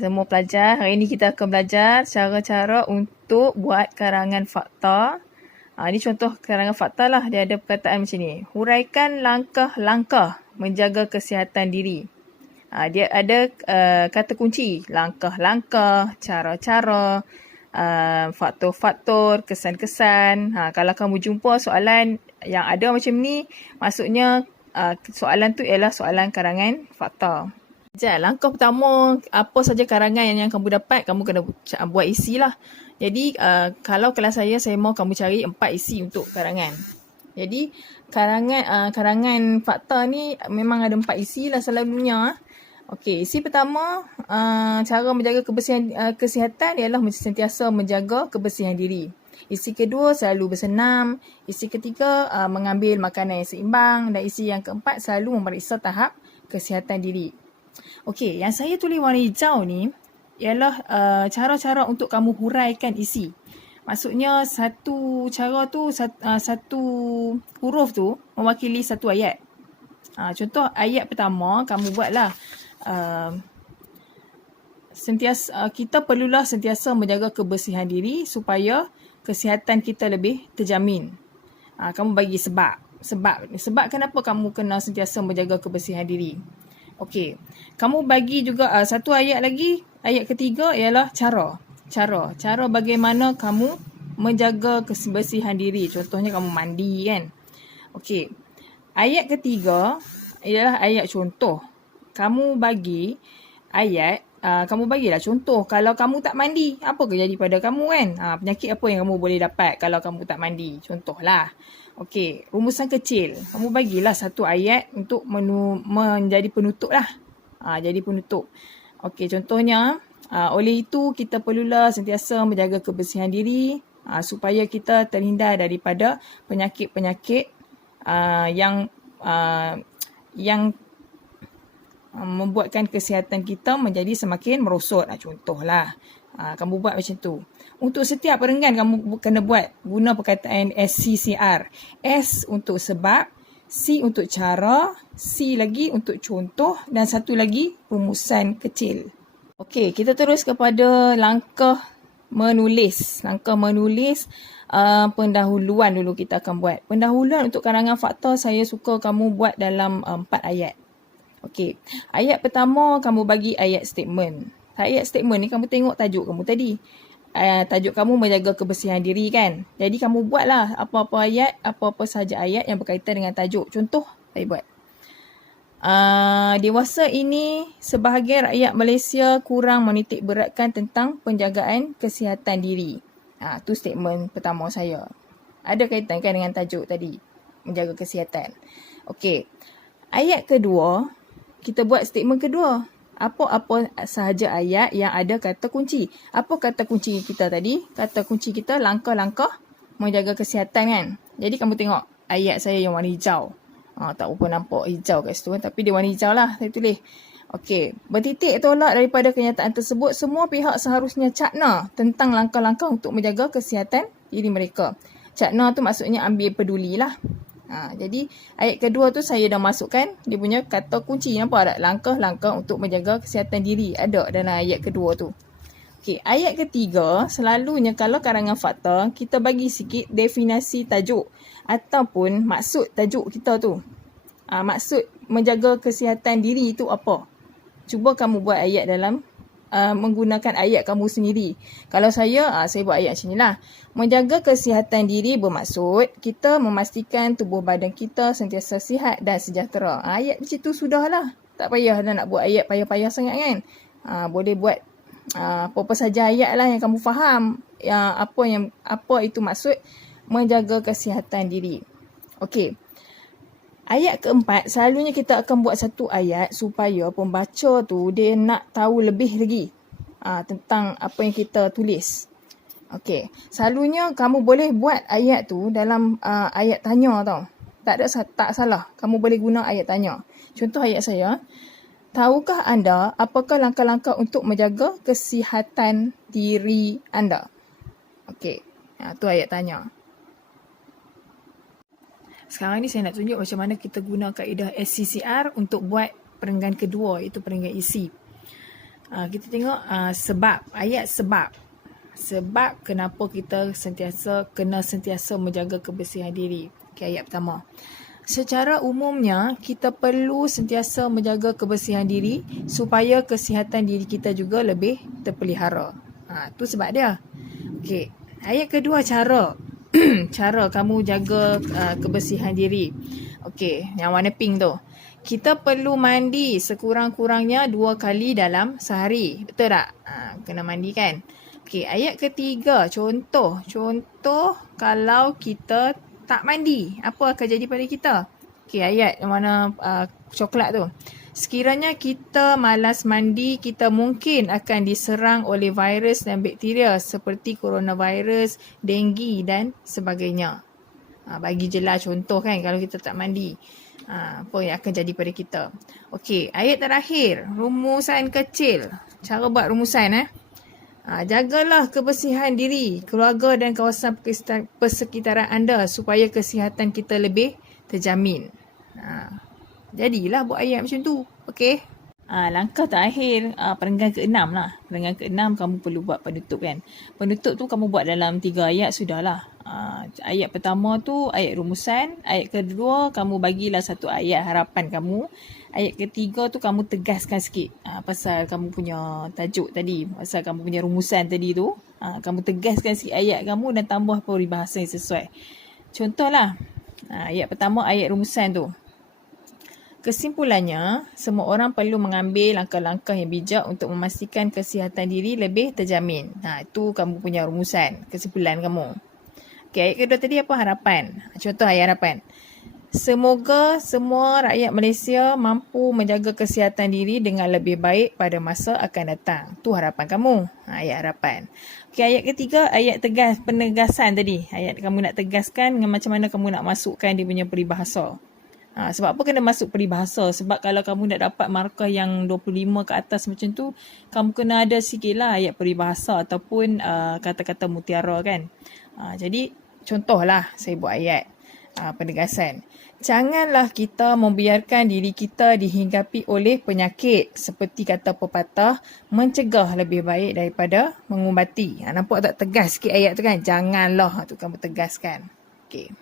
Semua pelajar, hari ini kita akan belajar cara-cara untuk buat karangan fakta. Ini contoh karangan fakta lah. Dia ada perkataan macam ni. Huraikan langkah-langkah menjaga kesihatan diri. Dia ada kata kunci. Langkah-langkah, cara-cara, faktor-faktor, kesan-kesan. Kalau kamu jumpa soalan yang ada macam ni, maksudnya soalan tu ialah soalan karangan fakta. Langkah pertama, apa saja karangan yang kamu dapat, kamu kena buat isi lah. Jadi, kalau kelas saya mau kamu cari 4 isi untuk karangan. Jadi, karangan fakta ni memang ada 4 isi lah selalunya. Okey, isi pertama, cara menjaga kesihatan ialah sentiasa menjaga kebersihan diri. Isi kedua, selalu bersenam. Isi ketiga, mengambil makanan yang seimbang. Dan isi yang keempat, selalu memeriksa tahap kesihatan diri. Okey, yang saya tulis warna hijau ni ialah cara-cara untuk kamu huraikan isi. Maksudnya satu cara tu, satu huruf tu mewakili satu ayat. Contoh ayat pertama, kamu buatlah kita perlulah sentiasa menjaga kebersihan diri supaya kesihatan kita lebih terjamin. Kamu bagi sebab kenapa kamu kena sentiasa menjaga kebersihan diri. Okey, kamu bagi juga satu ayat lagi. Ayat ketiga ialah cara bagaimana kamu menjaga kebersihan diri. Contohnya kamu mandi kan. Okey, ayat ketiga ialah ayat contoh. Kamu bagi ayat, kamu bagilah contoh. Kalau kamu tak mandi, apa jadi pada kamu kan? Penyakit apa yang kamu boleh dapat kalau kamu tak mandi? Contohlah. Okey, rumusan kecil. Kamu bagilah satu ayat untuk menjadi penutup lah. Jadi penutup. Okey, contohnya, oleh itu kita perlulah sentiasa menjaga kebersihan diri supaya kita terhindar daripada penyakit-penyakit yang membuatkan kesihatan kita menjadi semakin merosot. Contohlah, kamu buat macam tu. Untuk setiap perenggan kamu kena guna perkataan SCCR. S untuk sebab, C untuk cara, C lagi untuk contoh dan satu lagi rumusan kecil. Okey, kita terus kepada langkah menulis. Langkah menulis pendahuluan dulu kita akan buat. Pendahuluan untuk karangan fakta saya suka kamu buat dalam 4 ayat. Okey, ayat pertama kamu bagi ayat statement. Ayat statement ni kamu tengok tajuk kamu tadi. Tajuk kamu menjaga kebersihan diri kan. Jadi kamu buatlah apa-apa saja ayat yang berkaitan dengan tajuk. Contoh saya buat. Dewasa ini sebahagian rakyat Malaysia kurang menitik beratkan tentang penjagaan kesihatan diri. Tu statement pertama saya. Ada kaitan kan dengan tajuk tadi, menjaga kesihatan. Okey. Ayat kedua, kita buat statement kedua. Apa-apa sahaja ayat yang ada kata kunci. Apa kata kunci kita tadi? Kata kunci kita langkah-langkah menjaga kesihatan kan. Jadi kamu tengok ayat saya yang warna hijau. Tak apa nampak hijau kat situ, tapi dia warna hijau lah saya tulis. Okey, bertitik tolak daripada kenyataan tersebut, semua pihak seharusnya cakna tentang langkah-langkah untuk menjaga kesihatan diri mereka. Cakna tu maksudnya ambil pedulilah. Jadi ayat kedua tu saya dah masukkan dia punya kata kunci. Nampak tak? Langkah-langkah untuk menjaga kesihatan diri. Ada dalam ayat kedua tu. Okey, ayat ketiga, selalunya kalau karangan fakta, kita bagi sikit definisi tajuk ataupun maksud tajuk kita tu. Maksud menjaga kesihatan diri itu apa? Cuba kamu buat ayat dalam menggunakan ayat kamu sendiri. Kalau saya buat ayat macam ni lah. Menjaga kesihatan diri bermaksud kita memastikan tubuh badan kita sentiasa sihat dan sejahtera. Ayat macam tu sudahlah. Tak payah nak buat ayat payah-payah sangat kan. Boleh buat apa-apa saja ayat lah yang kamu faham. Apa itu maksud menjaga kesihatan diri. Okey. Ayat keempat, selalunya kita akan buat satu ayat supaya pembaca tu dia nak tahu lebih lagi tentang apa yang kita tulis. Okey, selalunya kamu boleh buat ayat tu dalam ayat tanya tau. Tak salah, kamu boleh guna ayat tanya. Contoh ayat saya, tahukah anda apakah langkah-langkah untuk menjaga kesihatan diri anda? Okey, tu ayat tanya. Sekarang ni saya nak tunjuk macam mana kita guna kaedah SCCR untuk buat perenggan kedua, iaitu perenggan isi. Kita tengok sebab. Ayat sebab. Sebab kenapa kita kena sentiasa menjaga kebersihan diri. Okay, ayat pertama. Secara umumnya, kita perlu sentiasa menjaga kebersihan diri supaya kesihatan diri kita juga lebih terpelihara. Tu sebab dia. Okey. Ayat kedua, cara. Cara kamu jaga kebersihan diri. Okey, yang warna pink tu. Kita perlu mandi sekurang-kurangnya 2 kali dalam sehari. Betul tak? Kena mandi kan? Okey, ayat ketiga, contoh kalau kita tak mandi, apa akan jadi pada kita? Okey, ayat yang warna coklat tu. Sekiranya kita malas mandi, kita mungkin akan diserang oleh virus dan bakteria seperti coronavirus, denggi dan sebagainya. Bagi jelas contoh kan kalau kita tak mandi. Apa yang akan jadi pada kita. Okey, ayat terakhir, rumusan kecil. Cara buat rumusan jagalah kebersihan diri, keluarga dan kawasan persekitaran anda supaya kesihatan kita lebih terjamin. Jadilah buat ayat macam tu. Okey. Langkah terakhir, perenggan ke-6 lah. Perenggan ke-6 kamu perlu buat penutup kan. Penutup tu kamu buat dalam 3 ayat sudahlah. Ayat pertama tu ayat rumusan. Ayat kedua kamu bagilah 1 ayat harapan kamu. Ayat ketiga tu kamu tegaskan sikit pasal kamu punya tajuk tadi. Pasal kamu punya rumusan tadi tu. Kamu tegaskan sikit ayat kamu dan tambah peribahasa yang sesuai. Contohlah. Ayat pertama ayat rumusan tu. Kesimpulannya, semua orang perlu mengambil langkah-langkah yang bijak untuk memastikan kesihatan diri lebih terjamin. Itu kamu punya rumusan, kesimpulan kamu. Okey, ayat kedua tadi apa? Harapan. Contoh ayat harapan. Semoga semua rakyat Malaysia mampu menjaga kesihatan diri dengan lebih baik pada masa akan datang. Tu harapan kamu. Ayat harapan. Okey, ayat ketiga, ayat penegasan tadi. Ayat kamu nak tegaskan dengan macam mana kamu nak masukkan dia punya peribahasa. Sebab apa kena masuk peribahasa? Sebab kalau kamu nak dapat markah yang 25 ke atas macam tu, kamu kena ada sikit lah ayat peribahasa ataupun kata-kata mutiara kan. Jadi contohlah saya buat ayat penegasan. Janganlah kita membiarkan diri kita dihinggapi oleh penyakit. Seperti kata pepatah, mencegah lebih baik daripada mengubati. Nampak tak tegas sikit ayat tu kan? Janganlah tu kamu tegaskan. Okey.